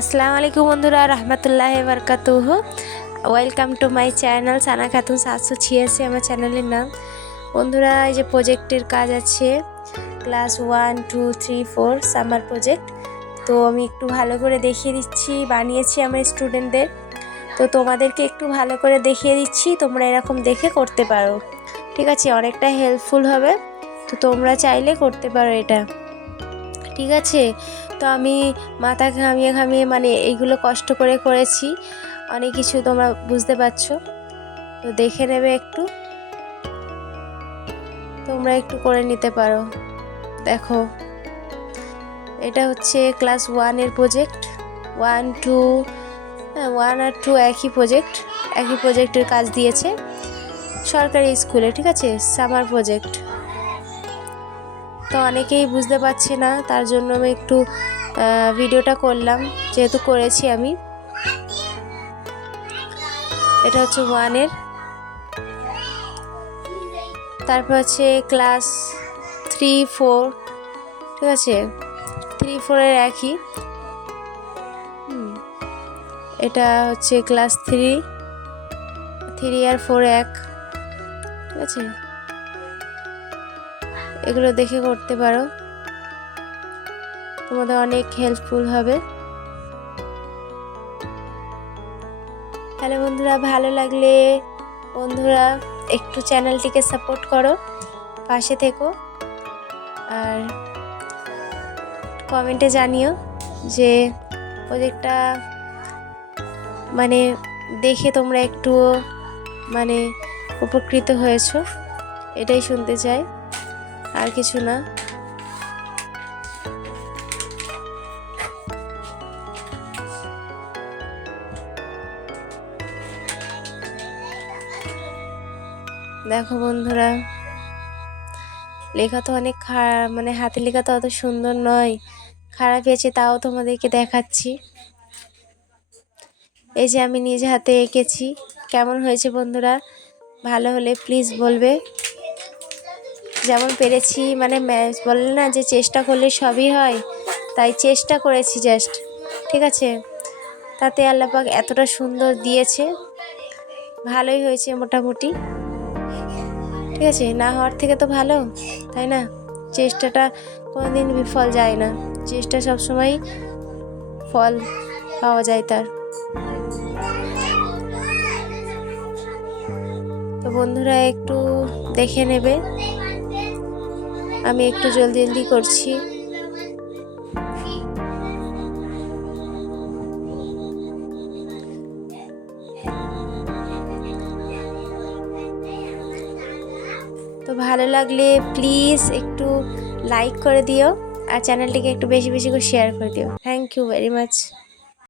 আসসালামু আলাইকুম বন্ধুরা, রহমতুল্লাহ বরকাতুহ। Welcome to my channel Sana Khatun সাতশো ছিয়াশি, আমার চ্যানেলের নাম। বন্ধুরা, এই যে প্রজেক্টের কাজ আছে class one two three four summer project তো আমি একটু ভালো করে দেখিয়ে দিচ্ছি, বানিয়েছি আমার স্টুডেন্টদের তো তোমাদেরকে একটু ভালো করে দেখিয়ে দিচ্ছি, তোমরা এরকম দেখে করতে পারো। ঠিক আছে, অনেকটা হেল্পফুল হবে। তো তোমরা চাইলে করতে পারো এটা। ঠিক আছে তো আমি মাথা ঘামিয়ে ঘামিয়ে মানে এইগুলো কষ্ট করে করেছি। অনেক কিছু তোমরা বুঝতে পারছ। তো দেখে নেবে একটু। তোমরা একটু করে নিতে পারো। দেখো। এটা হচ্ছে ক্লাস ওয়ানের প্রজেক্ট। ওয়ান, টু হ্যাঁ ওয়ান আর টু একই প্রজেক্ট। একই প্রজেক্টের কাজ দিয়েছে সরকারি স্কুলে, ঠিক আছে? Summer project. তো অনেকেই বুঝতে পারছে না, তার জন্য আমি একটু ভিডিওটা করলাম, যেহেতু করেছি আমি। এটা হচ্ছে ওয়ানের। তারপর হচ্ছে ক্লাস থ্রি, ফোর, ঠিক আছে? থ্রি, ফোরের একই। এটা হচ্ছে ক্লাস থ্রি থ্রি আর ফোর এক, ঠিক আছে? এগুলো দেখে করতে পারো। তোমাদের অনেক হেল্পফুল হবে। তাহলে বন্ধুরা, ভালো লাগলে বন্ধুরা একটু চ্যানেলটিকে সাপোর্ট করো, পাশে থেকো। আর কমেন্টে জানিও যে প্রজেক্টটা মানে দেখে তোমরা একটু মানে উপকৃত হয়েছো। এটাই শুনতে চাই। আর কিছু না। দেখো বন্ধুরা, লেখা তো অনেক খারাপ মানে হাতের লেখা তো অত সুন্দর নয়। খারাপ হয়েছে তাও তোমাদেরকে দেখাচ্ছি। এই যে আমি নিজে হাতে এঁকেছি। কেমন হয়েছে বন্ধুরা? ভালো হলে প্লিজ বলবে। যেমন পেরেছি মানে ম্যাচ বলে না যে চেষ্টা করলে সবই হয়, তাই চেষ্টা করেছি জাস্ট ঠিক আছে? তাতে আল্লাপাক এতটা সুন্দর দিয়েছে, ভালোই হয়েছে মোটামুটি। ঠিক আছে? না হওয়ার থেকে তো ভালো, তাই না? চেষ্টাটা কোনোদিন বিফল যায় না, চেষ্টা সবসময় ফল পাওয়া যায় তার। তো বন্ধুরা একটু দেখে নেবে। আমি একটু জলদি জলদি করছি। তো ভালো লাগলে প্লিজ একটু লাইক করে দিও আর চ্যানেলটিকে একটু বেশি বেশি করে শেয়ার করে দিও। Thank you very much